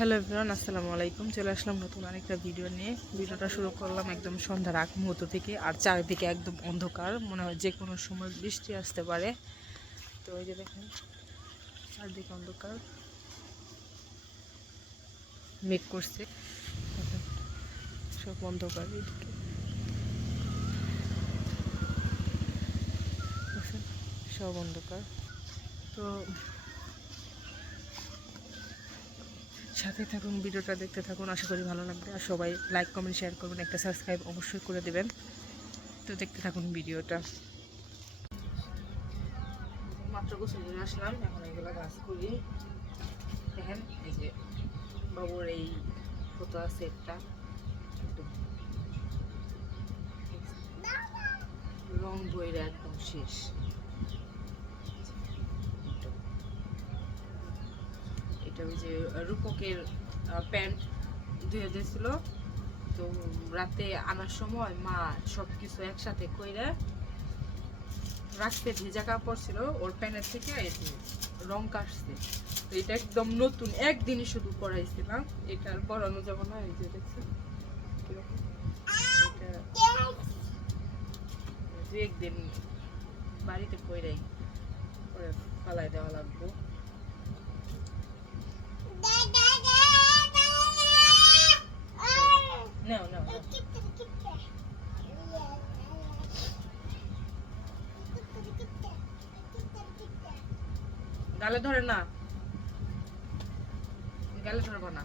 Hello everyone, আসসালামু আলাইকুম। চলে আসলাম নতুন আরেকটা ভিডিও নিয়ে। ভিডিওটা শুরু করলাম একদম সন্ধ্যার আগ মুহূর্ত থেকে। আর চারিদিকে একদম অন্ধকার, মনে হয় যে কোনো সময় বৃষ্টি আসতে পারে। তো ওই যে দেখেন চারিদিকে অন্ধকার, মেঘ করছে, সব অন্ধকার। এদিকে দেখছেন সব অন্ধকার। তো সাথে থাকুন, ভিডিওটা দেখতে থাকুন, আশা করি ভালো লাগবে। আর সবাই লাইক কমেন্ট শেয়ার করবেন, একটা সাবস্ক্রাইব অবশ্যই করে দেবেন। তো দেখতে থাকুন ভিডিওটা। মাত্র গোসল করে আসলাম, এখন এগুলো কাজ করি। দেখেন এই যে বাবুর এই ফটো আছে একটা, একদম রং বইরা একদম শেষ। এটা ওই যে রূপকের প্যান্ট ধুয়ে দিয়েছিল, তো রাতে আনার সময় মা সব কিছু একসাথে কইরা রাখতে, ভেজা কাপড় ছিল ওর প্যান্টের থেকে রং কাটছে। তো এটা একদম নতুন, একদিনই শুধু পরাইছিলাম, এটা আর পরানো যাবে না। এই যে দেখছেন কিরকম, এটা দু একদিন বাড়িতে পইরাই পরে ফালাই দেওয়া লাগবে। নাও নাও গালে ধরে না, গালে ধরবো না।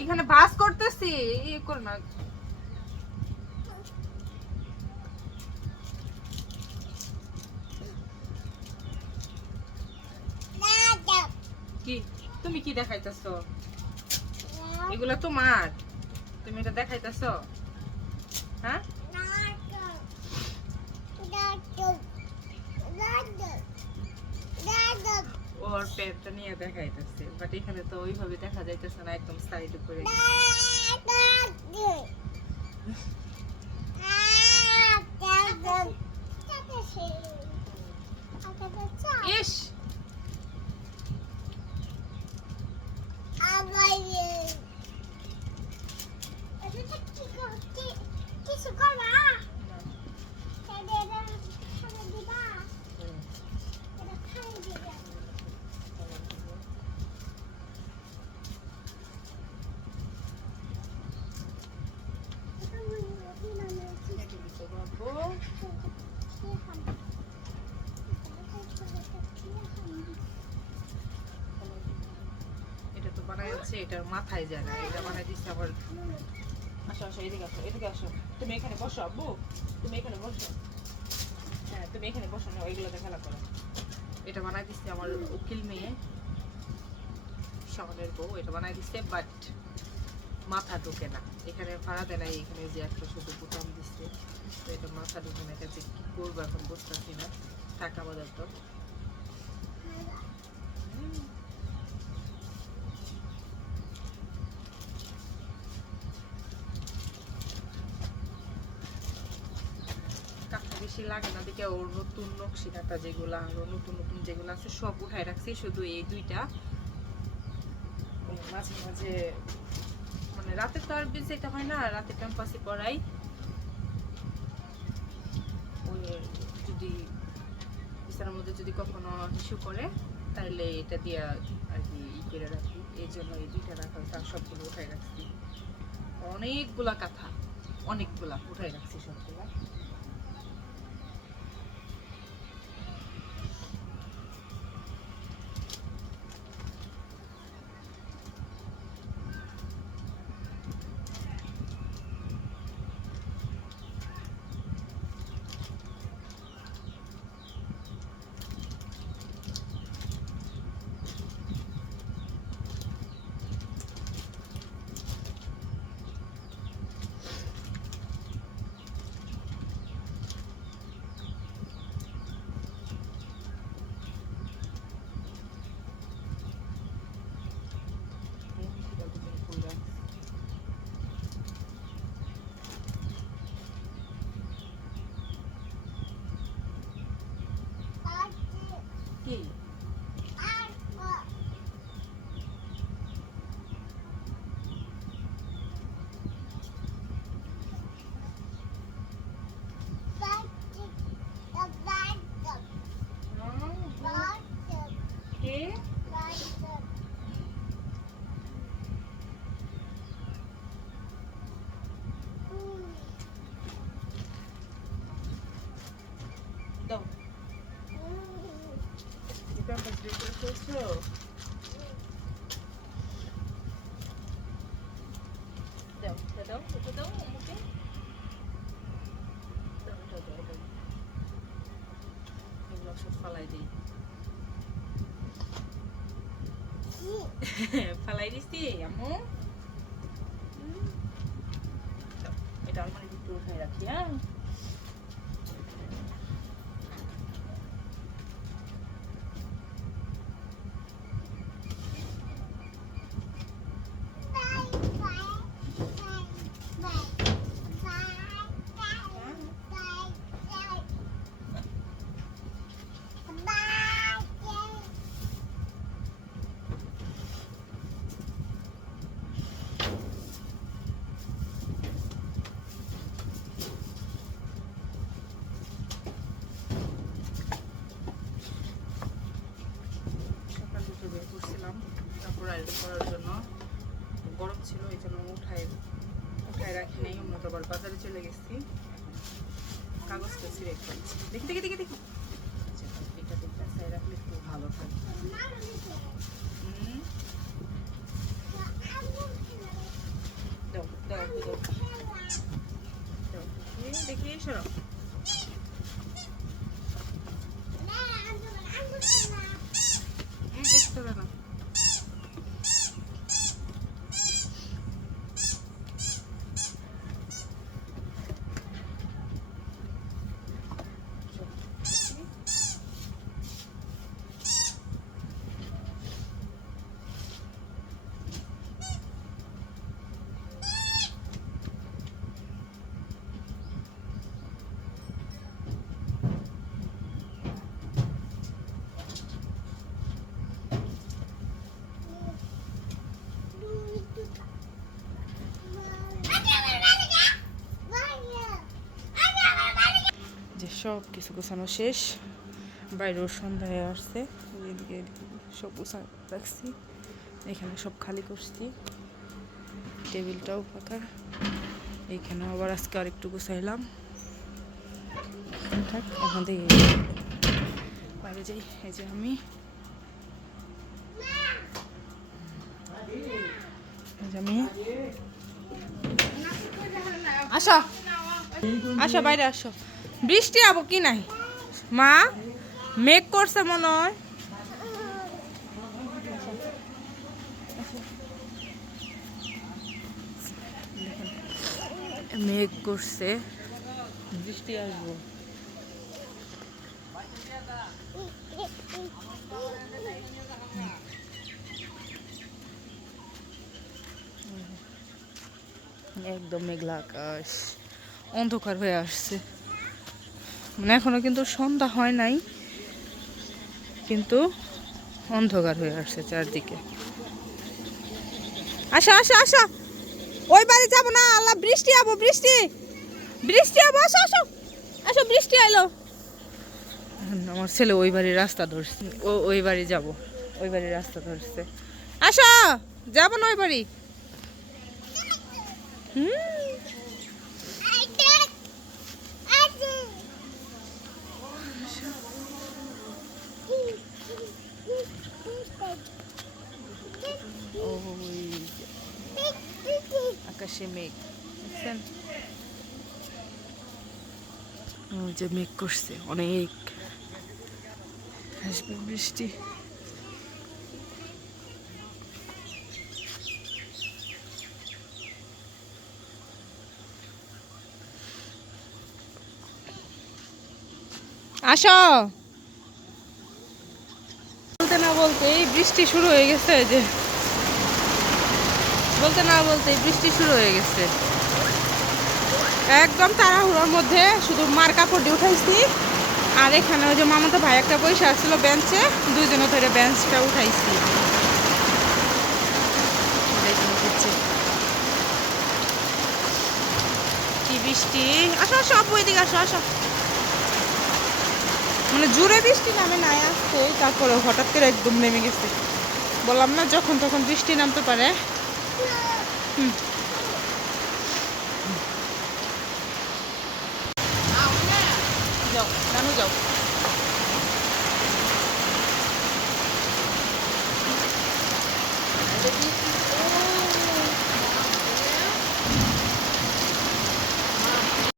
এখানে বাস করতেছি, ই কর না। কি তুমি কি দেখাইতেছো? এগুলা তোমার, তুমি এটা দেখাইতেছো? হ্যাঁ, ওর পেটটা নিয়ে দেখাইতেছে, বাট এখানে তো ওইভাবে দেখা যাইতেছে না, একদম সাইড করে। ইস এটা তো বানাই আছে, এটার মাথায় যায় না, এটা বানাই দিচ্ছে আবার। আসো আসো, এদিকে আসো, এদিকে আসো। তুমি এখানে বসো আব্বু, তুমি এখানে বসো। হ্যাঁ তুমি এখানে বসো না, ওইগুলোতে খেলা করো। এটা বানাই দিচ্ছে আমার উকিল মেয়ে, শহরের বউ। এটা বানাই দিচ্ছে, বাট মাথা ঢোকে না, এখানে ভাড়া দেয় না। এখানে যে একটা শুধু বোতাম দিচ্ছে, তো এটা মাথা ঢোকে না। এটা যে কি করবো এখন বুঝতেছি না, টাকা বাজার তো। কাঠটা বেশি লাগে না দেখে ওর নতুন নকশি কাটা যেগুলো, আরো নতুন নতুন যেগুলো আছে সব উঠায় রাখছি, শুধু এই দুইটা মাঝে মাঝে, মানে রাতে তো আর যেতে হয় না, রাতে ক্যাম্পাসে পড়াই। ওই যদি বিছানার মধ্যে যদি কখনো ইস্যু করে, তাহলে এটা দিয়ে আর কি ই করে রাখি। এই জন্য এই দুইটা রাখা, তার সবগুলো উঠাই রাখছি। অনেকগুলা কাঁথা, অনেকগুলা উঠাই রাখছি সবগুলা। কি দাও প্যাম্পাস বের করে ফেলছো দাও দাও এটা দাও আমাকে দাও দাও দাও এগুলো সব ফালাই দিই ফালাই দিছি আম্মু এটা আলমারি ভিতরে উঠাই রাখি হ্যাঁ বের করছিলাম তারপর আইরন করার জন্য গরম ছিল এই জন্য উঠায় রাখি নাই অন্য আবার বাজারে চলে গেছি কাগজটা ছিঁড়ে ফেলছি দেখি দেখি দেখি দেখি এটা দেখতে রাখলে একটু ভালো থাকে দাও দাও দাও দাও দেখি সরো না সব কিছু গোছানো শেষ বাইরেও সন্ধ্যায় আসছে এদিকে সব গোছানো রাখছি এখানে সব খালি করছি টেবিলটাও ফাঁকা এইখানে আবার আজকে আরেকটু গোছাইলাম থাক এখন থেকে বাইরে যাই এই যে আমি আসো আসো বাইরে আসো বৃষ্টি আবো কি নাই মা মেঘ করছে মনে হয় মেঘ করছে বৃষ্টি আসবো একদম মেঘলা আকাশ অন্ধকার হয়ে আসছে মানে এখনো কিন্তু সন্ধ্যা হয় নাই কিন্তু অন্ধকার হয়ে আসছে চারদিকে আসো আসো আসো ওই বাড়ি যাবো না আল্লাহ বৃষ্টি আবো বৃষ্টি বৃষ্টি আবো আসো আসো আসো বৃষ্টি আইলো আমার ছেলে ওই বাড়ির রাস্তা ধরছে ওই বাড়ি যাবো ওই বাড়ির রাস্তা ধরছে আসো যাবো না ওই বাড়ি আকাশে মেঘ দেখছেন ওই যে মেঘ করছে অনেক আসবে বৃষ্টি আসো বলতে না বলতেই বৃষ্টি শুরু হয়ে গেছে যে বলতে না বলতেই বৃষ্টি শুরু হয়ে গেছে একদম তাড়াহুড়োর মধ্যে শুধু মার কাপড় দিয়ে উঠাইছি আর এখানে ওই যে মামাতো ভাই একটা পয়সা আসছিল বেঞ্চে, দুইজনে ধরে বেঞ্চটা উঠাইছি। কি বৃষ্টি! আসো আসো আপু, এদিকে আসো আসো। মানে জোরে বৃষ্টি নামে নাই আসছে, তারপরে হঠাৎ করে একদম নেমে গেছে। বললাম না যখন তখন বৃষ্টি নামতে পারে। হুম, যাও নানু যাও।